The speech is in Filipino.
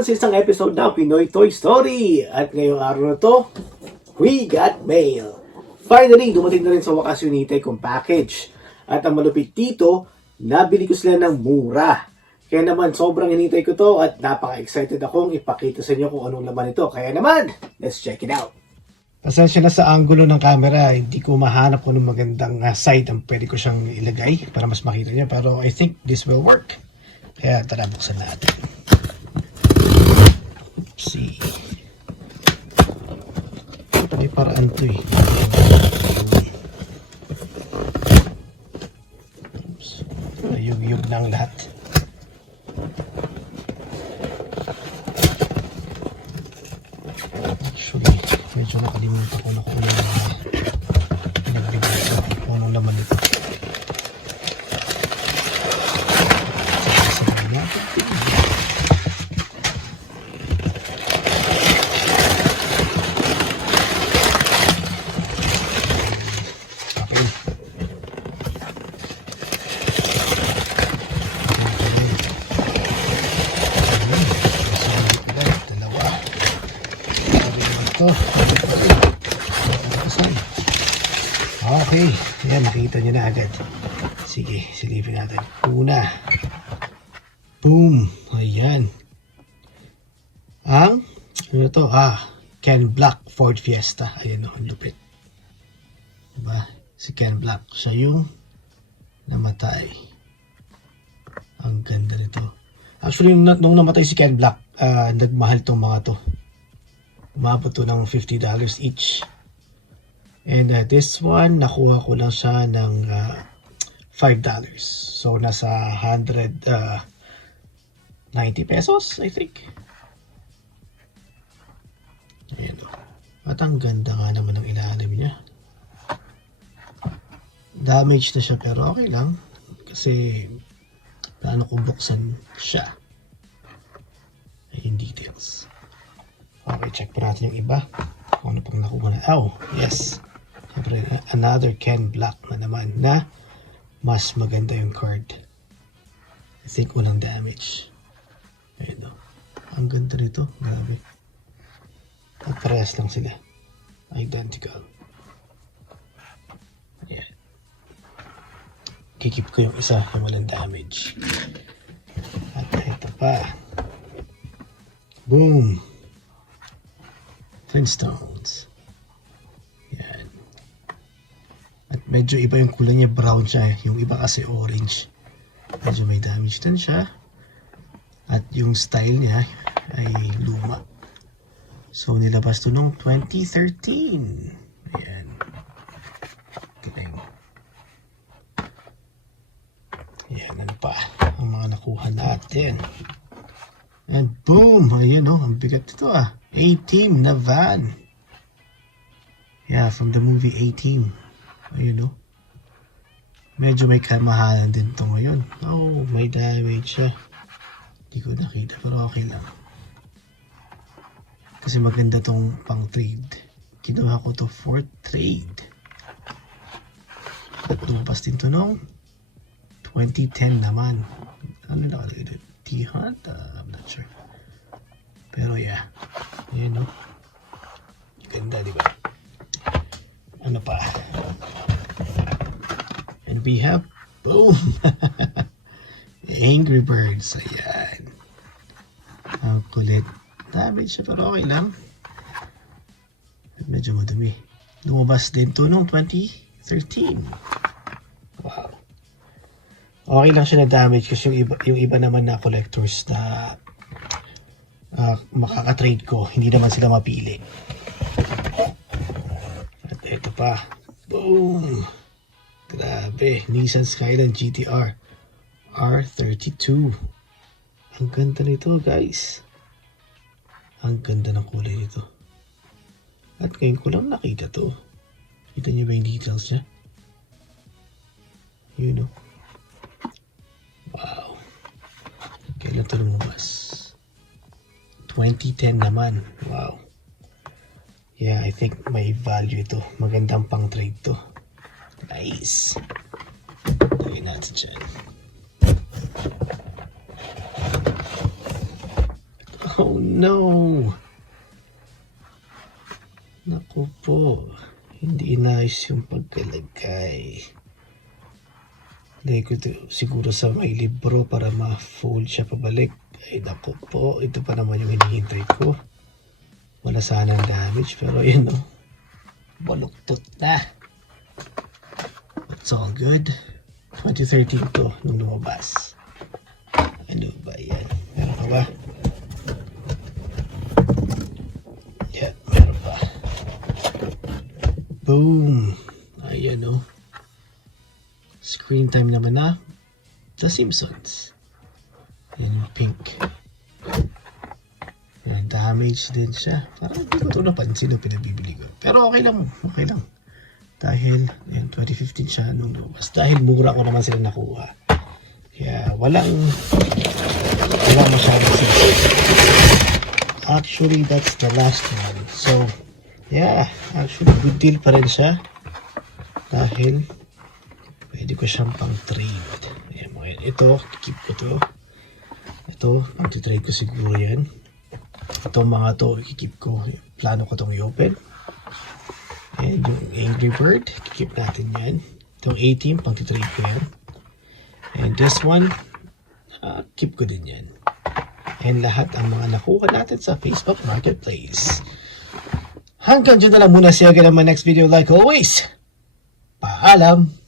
naman sa isang episode ng Pinoy Toy Story. At ngayong araw na to, we got mail. Finally, dumating na rin sa wakas yung hinihintay kong package. At ang malupit dito, nabili ko sila ng mura. Kaya naman, sobrang hinihintay ko to at napaka-excited akong ipakita sa inyo kung anong laman ito. Kaya naman, let's check it out. Pasensya na sa angulo ng camera, hindi ko mahanap kung anong magandang side ang pwede ko siyang ilagay para mas makita niyo. Pero I think this will work. Kaya tara, buksan natin. Let's see. May paraan to eh. Ayug-yug na ang lahat. Actually, medyo nakalimutan ko na kung nagbigay ko kung anong laman nito. Sasabihin natin. Okay, yan, nakita nyo na agad. Sige, silipin natin. Una, boom, ayan. Ang, ano to? Ken Block Ford Fiesta. Ayan o, lupit. Diba? Si Ken Block, siya yung namatay. Ang ganda nito. Actually, nung namatay si Ken Block, nagmahal tong mga to. Umabot to ng $50 each. And this one, nakuha ko lang siya ng $5. So, nasa 190 pesos, I think. Ayan o. At ang ganda nga naman ng ilalim niya. Damage na siya pero okay lang. Kasi, paano kung buksan siya? Ayun details. Okay, check pa natin yung iba. Kung ano pang nakuha na. Oh, yes. Siyempre, another Ken Block na naman na mas maganda yung card. I think walang damage. Ayun o. Ang ganda nito. Grabe. At parehas lang sila. Identical. Ayan. Kikip ko yung isa yung walang damage. At ito pa. Boom! Flintstones. Yan. At medyo iba yung kulay niya, brown siya. Yung iba kasi orange. Medyo may damage din siya. At yung style niya ay luma. So nilabas to nung 2013. Ayan. Galing. Ayan, ano pa? Ang mga nakuha natin. And boom! Ayan o, ang bigat nito A-Team na van. Yeah, from the movie A-Team. Ayun o. Medyo may kamahalan din to ngayon. Oh, may damage siya. Hindi ko nakita pero okay lang. Kasi maganda tong pang trade. Kinuha ko to for trade. At lumabas din to noong 2010 naman. Ano na kalagay doon? T-Hunt? I'm not sure. Pero yeah. Ayan o. Ganda, diba? Ano pa? And we have, boom! Angry Birds. Ayan. Ang kulit. Damage siya pero okay lang. Medyo madumi. Lumabas din to noong 2013. Wow. Okay lang siya na damage kasi yung iba naman na collectors na makaka-trade ko, hindi naman sila mapili. At ito pa. Boom! Grabe. Nissan Skyline GTR R32. Ang ganda nito, guys. Ang ganda ng kulay nito. At ngayon ko lang nakita to. Kita niyo ba yung details niya? You know. Wow. Kailan ito lumabas? 2010 naman. Wow. Yeah, I think may value ito. Magandang pang trade to. Nice. Lagyan natin dyan. Oh no! Naku po. Hindi inayos yung pagkalagay. Lagay ko ito siguro sa may libro para ma-fold siya pabalik. Ay naku po. Ito pa naman yung hinihintay ko. Wala sanang damage. Pero yun o. Baluktot na. It's all good. 2013 to nung lumabas. Ano ba yan? Meron ka ba? Yeah, meron pa. Boom! Ayan o. Screen time naman na. The Simpsons. Ayan yung pink. Ayan, damage din siya. Parang hindi ko ito napansin nung pinabibili ko. Pero okay lang. Okay lang. Dahil, ayan, 2015 siya nung lumabas. Dahil mura ko naman sila nakuha. Kaya walang masyadong sila. Actually, that's the last one. So, yeah, actually good deal pa rin siya. Dahil pwede ko siyang pang trade. Ayan mo yan. Ito, keep ko to. Ito, pang trade ko siguro yan. Itong mga to, keep ko. Plano ko tong i-open. And yung Angry Bird, keep natin yan. Itong 18, pang trade ko yan. And this one, keep ko din yan. And lahat ang mga nakuha natin sa Facebook Marketplace. Hanggang dyan na lang muna siya. Again, my next video like always. Paalam!